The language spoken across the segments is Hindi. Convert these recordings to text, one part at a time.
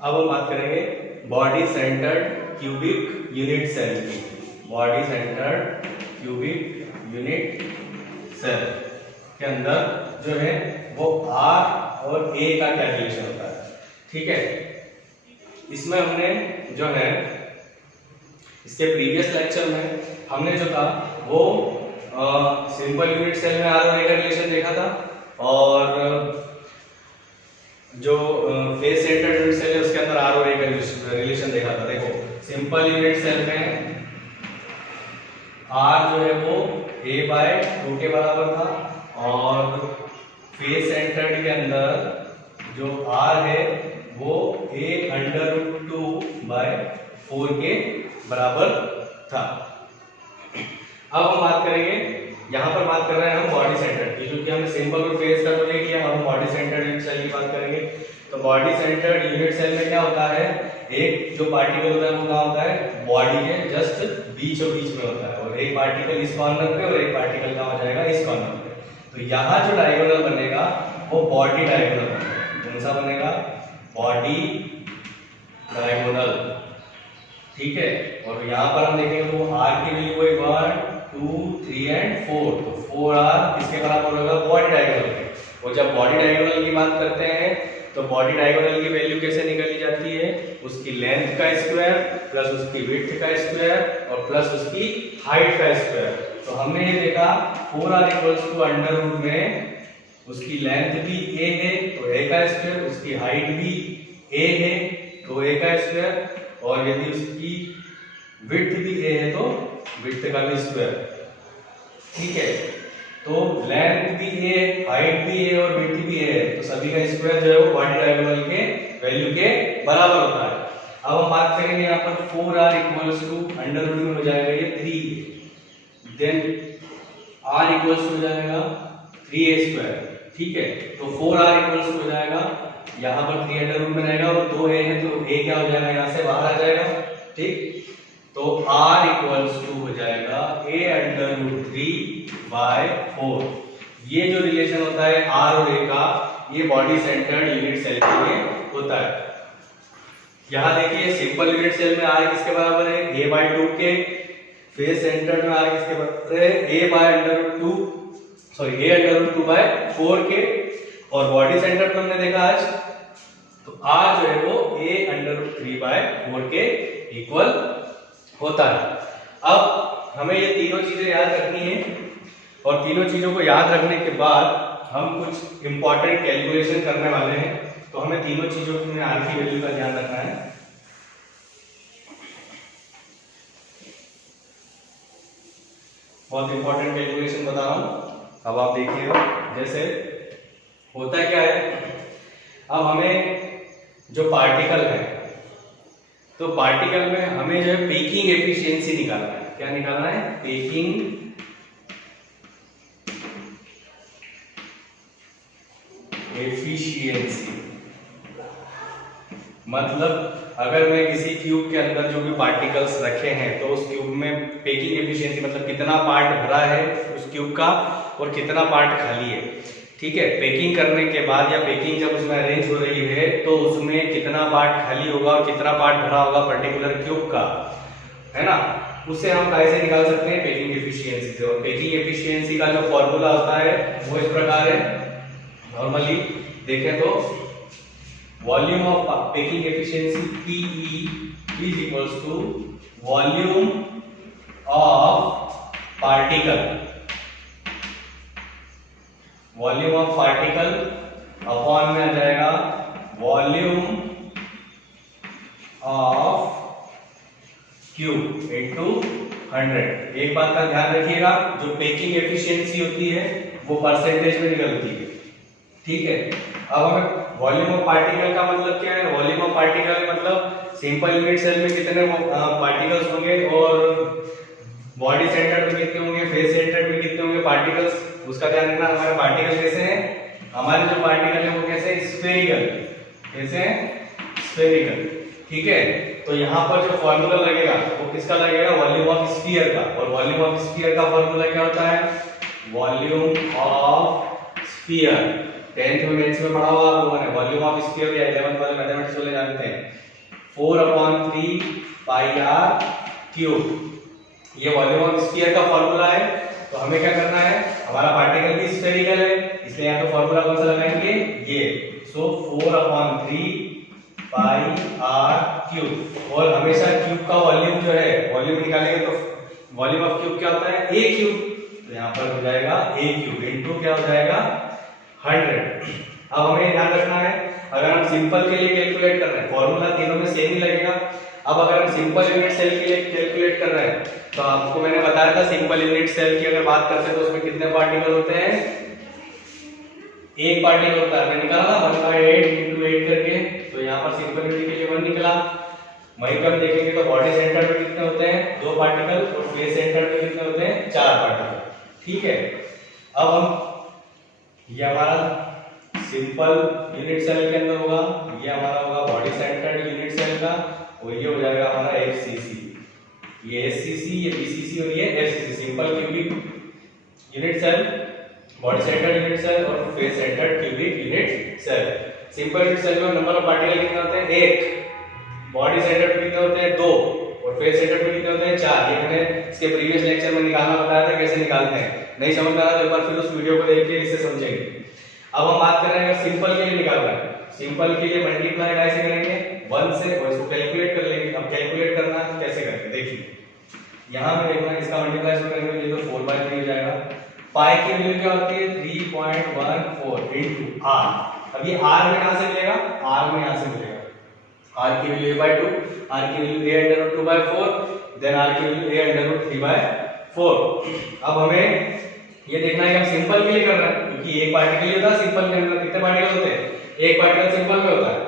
अब हम बात करेंगे body centred cubic unit cell की। Body centred cubic unit cell के अंदर जो है वो R और A का क्या रिलेशन होता है। ठीक है, इसमें हमने जो है इसके प्रीवियस लेक्चर में हमने जो था वो सिंपल यूनिट सेल में R और A का रिलेशन देखा था, और जो फेस सेंटर्ड यूनिट सेल है उसके अंदर R और A का रिलेशन देखा था। देखो सिंपल यूनिट सेल में R जो है वो A/2 के बराबर था, और फेस सेंटर्ड के अंदर जो R है वो A√2/4 के बराबर था। अब हम बात करेंगे, यहाँ पर बात कर रहे हैं हम बॉडी सेंटर्ड की, क्योंकि हमने सिंपल और फेस का तो ले लिया, हम बॉडी सेंटर्ड यूनिट सेल की बात करेंगे। तो बॉडी सेंटर्ड यूनिट सेल में क्या होता है, एक जो पार्टिकल होता है वो कहाँ होता है, बॉडी के जस्ट बीचों बीच में होता है, और एक पार्टिकल इस कॉर्नर पे और एक पार्टिकल कहाँ हो जाएगा, इस कॉर्नर पे। तो यहाँ जो डायगोनल बनेगा वो बॉडी डायगोनल बनेगा। कौन सा बनेगा, बॉडी डायगोनल। ठीक है, और यहाँ पर हम देखेंगे तो R की वैल्यू वही 1, 2, 3 एंड 4, तो 4R किसके बराबर होगा, बॉडी डायगोनल के। और जब बॉडी डायगोनल की बात करते हैं तो बॉडी डायगोनल की वैल्यू कैसे निकाली जाती है, उसकी लेंथ का स्क्वायर प्लस उसकी विड्थ का स्क्वायर और प्लस उसकी हाइट का स्क्वायर। तो हमने ये देखा 4R = अंडर रूट में उसकी लेंथ भी a है तो a का स्क्वायर, उसकी हाइट भी a है तो a का स्क्वायर, और यदि उसकी विड्थ भी a है तो विड्थ का भी स्क्वायर। ठीक है, तो लेंथ भी है, हाइट भी है और विड्थ भी है, तो सभी का स्क्वायर जो है वो बॉडी डायगोनल के वैल्यू के बराबर होता है। अब हम बात करेंगे यहाँ पर 4R = अंडर रूट में हो जाएगा ये 3, देन R = हो जाएगा 3a²। ठीक है, तो 4R = हो जाएगा, यहाँ पर 3 अंडर रूट में रहेगा और 2a है तो a क्या हो जाएगा, यहाँ से बाहर आ जाएगा। ठीक, तो R = हो जाएगा A√3/4। ये जो रिलेशन होता है R और A का, ये बॉडी सेंटर्ड यूनिट सेल के लिए होता है। यहाँ देखिए सिंपल यूनिट सेल में R किसके बराबर है, A/2 के। फेस सेंटर्ड में R किसके बराबर है, A√2/4 के। और बॉडी सेंटर्ड में हमने देखा आज तो R जो है वो A√3/4 के इक्वल होता है। अब हमें ये तीनों चीजें याद रखनी है, और तीनों चीजों को याद रखने के बाद हम कुछ इंपॉर्टेंट कैलकुलेशन करने वाले हैं। तो हमें तीनों चीजों में R की वैल्यू का ध्यान रखना है। बहुत इंपॉर्टेंट कैलकुलेशन बता रहा हूं, अब आप देखिएगा। जैसे होता क्या है, अब हमें जो पार्टिकल है, तो पार्टिकल में हमें जो है पेकिंग एफिशिएंसी निकालना है। क्या निकालना है, पेकिंग एफिशिएंसी। मतलब अगर मैं किसी ट्यूब के अंदर जो भी पार्टिकल्स रखे हैं तो उस ट्यूब में पेकिंग एफिशिएंसी मतलब कितना पार्ट भरा है उस ट्यूब का और कितना पार्ट खाली है। ठीक है, पेकिंग करने के बाद या पेकिंग जब उसमें अरेंज हो रही है तो उसमें कितना पार्ट खाली होगा और कितना पार्ट भरा होगा पर्टिकुलर ट्यूब का, है ना। उससे हम कैसे निकाल सकते हैं, पेकिंग एफिशिएंसी से। और पेकिंग एफिशिएंसी का जो फॉर्मूला होता है वो इस प्रकार है। नॉर्मली देखें तो volume of packing efficiency PE = volume of particle. Volume of particle upon में आ जाएगा वॉल्यूम ऑफ क्यूब इनटू 100। एक बात का ध्यान रखिएगा, जो पेकिंग एफिशिएंसी होती है वो परसेंटेज में निकलती है। ठीक है, अब हमें वॉल्यूम ऑफ पार्टिकल का मतलब क्या है, वॉल्यूम ऑफ पार्टिकल मतलब सिंपल यूनिट सेल में कितने पार्टिकल्स होंगे और बॉडी सेंटर्ड में कितने होंगे, फेस सेंटर्ड में कितने होंगे पार्टिकल्स, उसका ध्यान रखना। हमारे पार्टिकल कैसे हैं, हमारे जो पार्टिकल है वो कैसे, स्फेरिकल। कैसे हैं, स्फेरिकल। ठीक है, तो यहाँ पर जो फॉर्मूला लगेगा वो किसका लगेगा, वॉल्यूम ऑफ स्फीयर का। और वॉल्यूम ऑफ स्फीयर का फॉर्मूला क्या होता है, वॉल्यूम ऑफ स्फीयर 10th में मैथ्स में पढ़ा हुआ आप लोगों ने, वॉल्यूम ऑफ स्फीयर या 11th वाले मैथमेटिक्स वाले जानते हैं, 4/3 पाई आर क्यूब। ये वॉल्यूम ऑफ स्फीयर का फॉर्मूला है। तो हमें क्या करना है, हमारा पार्टिकल भी स्फेरिकल है, इसलिए यहाँ पे फॉर्मूला कौन सा लगाएंगे, ये। सो 4/3 पाई आर क्यूब। और हमेशा क्यूब का वॉल्यूम जो है, वॉल्यूम निकालेंगे तो वॉल्यूम ऑफ क्यूब क्या होता है, ए क्यूब। तो यहाँ पर हो जाएगा ए क्यूब इनटू क्या हो जाएगा 100। अब हमें ध्यान रखना है, अगर हम सिंपल के लिए कैलकुलेट कर रहे हैं, फॉर्मूला तीनों में सेम ही लगेगा। अब अगर हम सिंपल यूनिट सेल के लिए कैलकुलेट कर रहे हैं, तो आपको मैंने बताया था सिंपल यूनिट सेल की अगर बात करते हैं तो उसमें कितने पार्टिकल होते हैं, एक पार्टिकल होता है। मैंने निकाला ना 1/8 × 8 करके, तो यहाँ पर सिंपल यूनिट के लिए 1 निकला। वहीं पर हम देखेंगे तो बॉडी सेंटर में कितने होते हैं, 2 पार्टिकल, और फेस सेंटर में कितने होते हैं, 4 पार्टिकल। ठीक है, अब हम ये हमारा सिंपल यूनिट सेल के अंदर होगा, ये हमारा होगा बॉडी सेंटर्ड यूनिट सेल का, और ये हो जाएगा हमारा एफसीसी। ये एससीसी, ये बीसीसी और ये FCC, simple cubic unit cell, body centred unit cell और face centred cubic unit cell. Simple unit cell में नंबर ऑफ पार्टिकल कितने होते हैं, 1। बॉडी सेंटर्ड में कितने होते हैं, 2। और फेस सेंटर्ड में कितने होते हैं, 4। ये मैंने इसके प्रीवियस लेक्चर में निकालना बताया था कैसे निकालते हैं। नहीं समझ में आ रहा तो एक बार फिर उस वीडियो को देख के इससे समझेंगे। अब हम बात कर रहे हैं सिंपल के लिए निकालना है। सिंपल के लिए मल्टीप्लाई कैसे करेंगे, 1 से, और इसको कैलकुलेट कर लेंगे। अब कैलकुलेट करना है तो कैसे करेंगे, देखिए यहां पे देखना, इसका मल्टीप्लाई करेंगे ये तो 4/3 हो जाएगा। पाई की वैल्यू क्या होती है, 3.14 इनटू आर। अब ये आर में कहां से मिलेगा, आर में यहां से मिलेगा। आर की वैल्यू a/2, आर की वैल्यू a√2/4, देन आर की वैल्यू a√3/4। अब हमें ये देखना है कि हम सिंपल के लिए कर रहे हैं, क्योंकि एक पार्टिकल ही होता है सिंपल के अंदर, कितने पार्टिकल होते हैं, एक पार्टिकल सिंपल में होता है।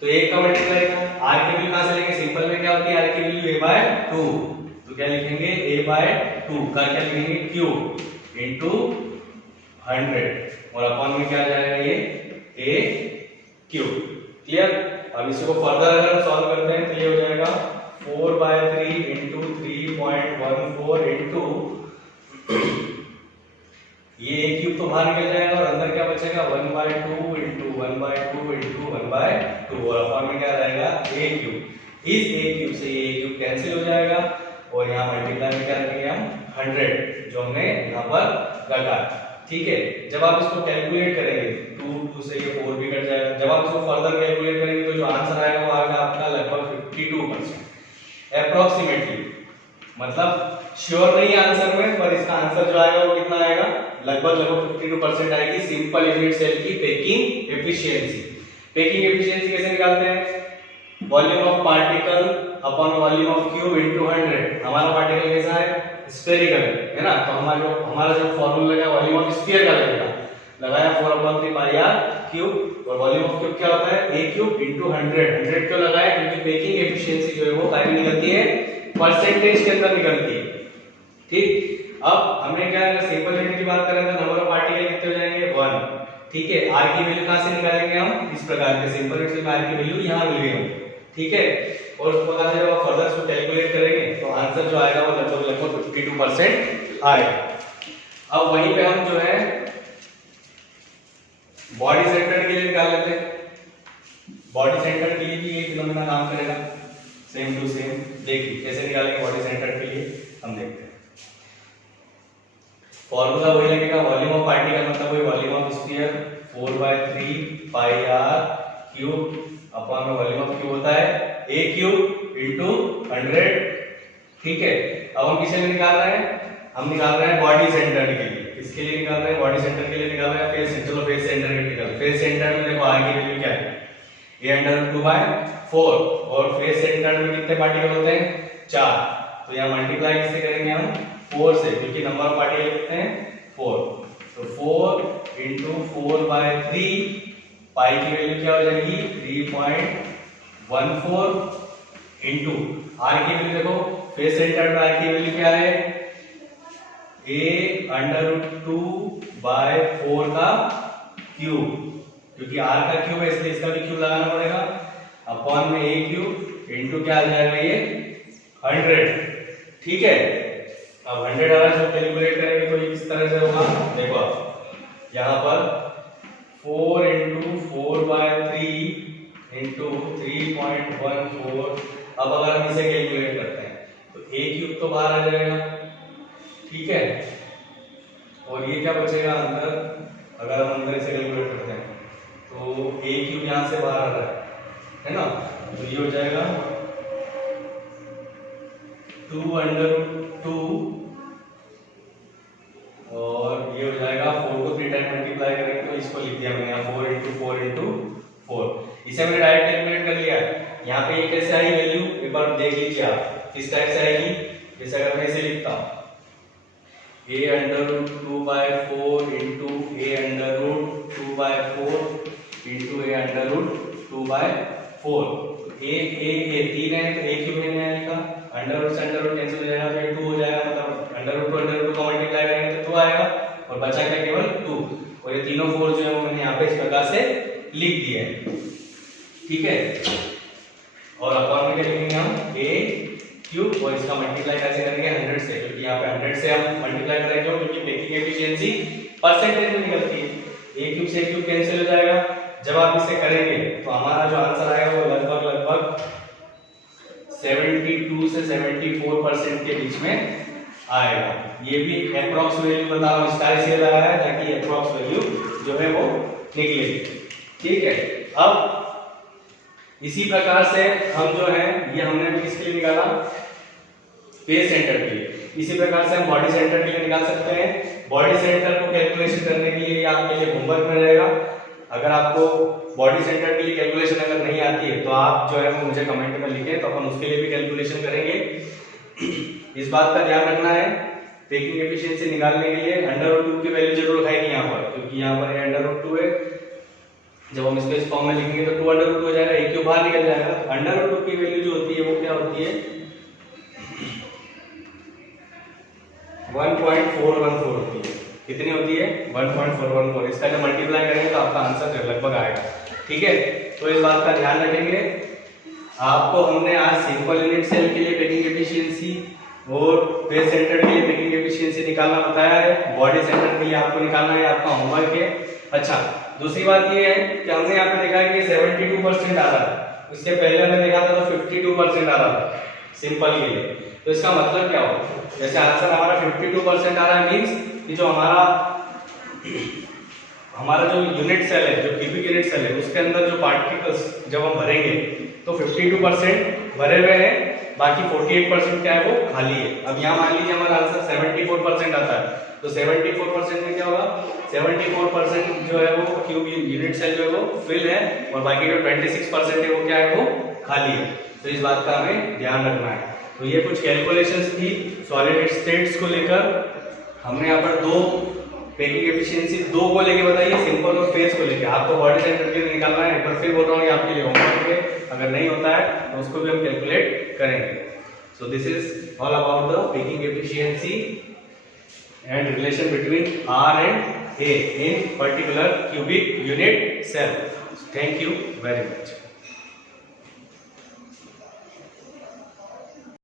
तो एक का मल्टीप्लाई करना, आर की वैल्यू कहां से लेंगे, सिंपल में क्या होती है, आर की वैल्यू a/2, तो क्या लिखेंगे a/2 का क्या लिखेंगे क्यूब इनटू 100, और अपॉन में क्या आ जाएगा ये a क्यूब। क्लियर। अब इसको फर्दर अगर हम सॉल्व करते हैं तो ये हो जाएगा 4/3 इनटू 3.14 इनटू ये a क्यूब तो बाहर निकल जाएगा, और अंदर क्या बचेगा 1/2 इनटू 1/2 इनटू 1/2, और अपॉन में क्या रहेगा a क्यूब। इस a क्यूब से ये a क्यूब कैंसिल हो जाएगा, और यहाँ मल्टीप्लाई में क्या रखेंगे हम 100, जो हमने यहाँ पर रखा। ठीक है, जब आप इसको कैलकुलेट करेंगे 2 से ये 4 भी कट जाएगा। जब आप इसको फर्दर कैलकुलेट करेंगे तो जो आंसर आएगा वो आएगा आपका लगभग 52% अप्रोक्सीमेटली, मतलब श्योर नहीं है आंसर में, पर इसका आंसर जो आएगा वो कितना आएगा, लगभग 52% आएगी सिंपल यूनिट सेल की पेकिंग एफिशिएंसी। पेकिंग एफिशिएंसी कैसे निकालते हैं, volume of particle upon volume of cube into 100। हमारा पार्टिकल कैसा है, स्फेरिकल है ना, तो हमारा जो फॉर्मूला लगा वॉल्यूम ऑफ स्फीयर का लगेगा, लगाया 4/3 पाई आर क्यूब, और वॉल्यूम ऑफ क्यूब क्या होता है a क्यूब इनटू 100। 100 क्यों लगाया, क्योंकि पेकिंग एफिशिएंसी जो है वो काय में निकलती है, परसेंटेज के अंदर निकलती है। ठीक, अब हमने क्या है, सिंपल यूनिट की बात करें तो नंबर ऑफ पार्टिकल कितने हो जाएंगे 1। ठीक है, आर की वैल्यू कहां से निकालेंगे हम, इस प्रकार के सिंपल यूनिट में आर की वैल्यू यहां मिल गई। ठीक है, और उस प्रकार से जब आप फर्दर इसको कैलकुलेट करेंगे तो आंसर जो आएगा वो लगभग 52% आएगा। अब वहीं पे हम जो है बॉडी सेंटर के लिए निकाल लेते हैं। बॉडी सेंटर के लिए भी ये फिनोमेना काम करेगा, सेम टू सेम। देखिए कैसे निकालेंगे बॉडी सेंटर के लिए, हम देखते हैं। फॉर्मूला वही लगेगा, वॉल्यूम ऑफ पार्टिकल मतलब वही volume of sphere 4/3 pi R cube upon में वॉल्यूम ऑफ क्यूब होता है a क्यूब इनटू 100। ठीक है, अब हम किसे निकाल रहे हैं, हम निकाल रहे हैं बॉडी सेंटर के लिए। किसके लिए निकाल रहे हैं, बॉडी सेंटर के लिए निकाल रहे हैं, फेस सेंटर। चलो फेस सेंटर के लिए निकाल। फेस सेंटर में देखो आर की वैल्यू क्या है, a/2/4, और फेस सेंटर में कितने पार्टिकल होते हैं, 4। तो यहाँ मल्टीप्लाई किससे करेंगे हम, 4 से, क्योंकि नंबर ऑफ पार्टिकल कितने हैं 4। तो 4 इनटू 4/3 पाई की वैल्यू क्या हो जाएगी 3.14 इनटू आर की वैल्यू देखो, फेस सेंटर में आर की वैल्यू क्या है, a√2/4 का क्यूब, क्योंकि आर का क्यूब है इसलिए इसका भी क्यूब लगाना पड़ेगा, अपॉन में a क्यूब इनटू क्या आ जाएगा ये 100। ठीक है, अब 100 आ रहा है, कैलकुलेट करेंगे तो ये किस तरह से होगा, देखो आप यहाँ पर 4 इंटू 4/3 इंटू 3.14। अब अगर हम इसे कैलकुलेट करते हैं तो a क्यूब तो बाहर आ जाएगा, ठीक है, और ये क्या बचेगा अंदर, अगर हम अंदर इसे कैलकुलेट करते हैं तो a क्यूब यहाँ से बाहर आ रहा है ना, तो ये हो जाएगा 2/2 और ये हो जाएगा 4 को 3 टाइम मल्टीप्लाई करेंगे तो इसको लिख दिया मैंने यहाँ 4 इंटू 4 इंटू 4। इसे मैंने डायरेक्ट कैलकुलेट कर लिया है। यहाँ पे ये कैसे आई वैल्यू एक बार देख लीजिए आप, किस टाइप से आएगी, जैसे अगर मैं इसे लिखता हूँ a√2/4 into a√2/4 into a√2/4। ए 3 है तो a क्यूब मैंने यहाँ लिखा, अंडर से अंडर रूट कैंसिल हो जाएगा तो ये 2 हो जाएगा, मतलब अंडर रूट को मल्टीप्लाई करेंगे तो 2 आएगा और बचा क्या केवल 2, और ये तीनों 4 जो है वो मैंने यहाँ पे इस प्रकार से लिख दिए हैं, ठीक है। और अपॉन में क्या लिखेंगे हम a क्यूब और इसका मल्टीप्लाई कैसे करेंगे 100 से, क्योंकि यहाँ पे 100 से हम मल्टीप्लाई करेंगे क्योंकि पेकिंग एफिशिएंसी परसेंटेज में निकलती है। a क्यूब से a क्यूब कैंसिल हो जाएगा, जब आप इसे करेंगे तो हमारा जो आंसर आएगा वो लगभग 72 से 74% के बीच में आएगा। ये भी एप्रोक्स वैल्यू बता रहा हूँ, इसका इसलिए लगाया है ताकि एप्रोक्स वैल्यू जो है वो निकलेगी, ठीक है। अब इसी प्रकार से हम जो है ये हमने किसके लिए निकाला, फेस सेंटर के लिए, इसी प्रकार से हम बॉडी सेंटर के लिए निकाल सकते हैं। बॉडी सेंटर को कैलकुलेशन करने के लिए आपके लिए होमवर्क में रहेगा। अगर आपको बॉडी सेंटर के लिए कैलकुलेशन अगर नहीं आती है तो आप जो है वो मुझे कमेंट में लिखें, तो अपन उसके लिए भी कैलकुलेशन करेंगे। इस बात का ध्यान रखना है पेकिंग एफिशिएंसी निकालने के लिए अंडर रूट 2 की वैल्यू जरूर रखाएगी यहाँ पर, क्योंकि यहाँ पर अंडर रूट 2 है, जब हम इसको इस फॉर्म में लिखेंगे तो 2 अंडर रूट हो जाएगा, a क्यूब बाहर निकल जाएगा। अंडर रूट 2 की वैल्यू जो होती है वो क्या होती है 1.414 होती है। कितनी होती है 1.414। इसका जब मल्टीप्लाई करेंगे तो आपका आंसर लगभग आएगा, ठीक है। तो इस बात का ध्यान रखेंगे। आपको हमने आज सिंपल यूनिट सेल के लिए पेकिंग एफिशिएंसी और फेस सेंटर के लिए पेकिंग एफिशिएंसी निकालना बताया है, बॉडी सेंटर के लिए आपको निकालना है, आपका होमवर्क है। अच्छा, दूसरी बात ये है कि हमने यहाँ पे देखा है कि 72% आ रहा है, इससे पहले हमने देखा था तो 52% आ रहा था सिंपल के लिए। तो इसका मतलब क्या होगा, जैसे आंसर हमारा 52% आ रहा है मींस कि जो हमारा जो यूनिट सेल है, जो क्यूबिक यूनिट सेल है, उसके अंदर जो पार्टिकल्स जब हम भरेंगे तो 52% भरे हुए हैं, बाकी 48% क्या है वो खाली है। अब यहाँ मान लीजिए हमारा आंसर 74% आता है, तो 74% में क्या होगा 74% जो है वो क्यूब यूनिट सेल जो है वो फिल है और बाकी जो 26% है वो क्या है वो खाली है। तो इस बात का हमें ध्यान रखना है। तो ये कुछ कैलकुलेशंस थी सॉलिड स्टेट्स को लेकर। हमने यहाँ पर दो पेकिंग एफिशिएंसी दो को लेके बताइए, सिंपल और फेस को लेके। आपको बॉडी सेंटर के लिए निकालना है, एक बार फिर बोल रहा हूँ ये आपके लिए होमवर्क है, अगर नहीं होता है तो उसको भी हम कैलकुलेट करेंगे। So this is all about the packing efficiency and relation between R and A in particular cubic unit cell. Thank you very much.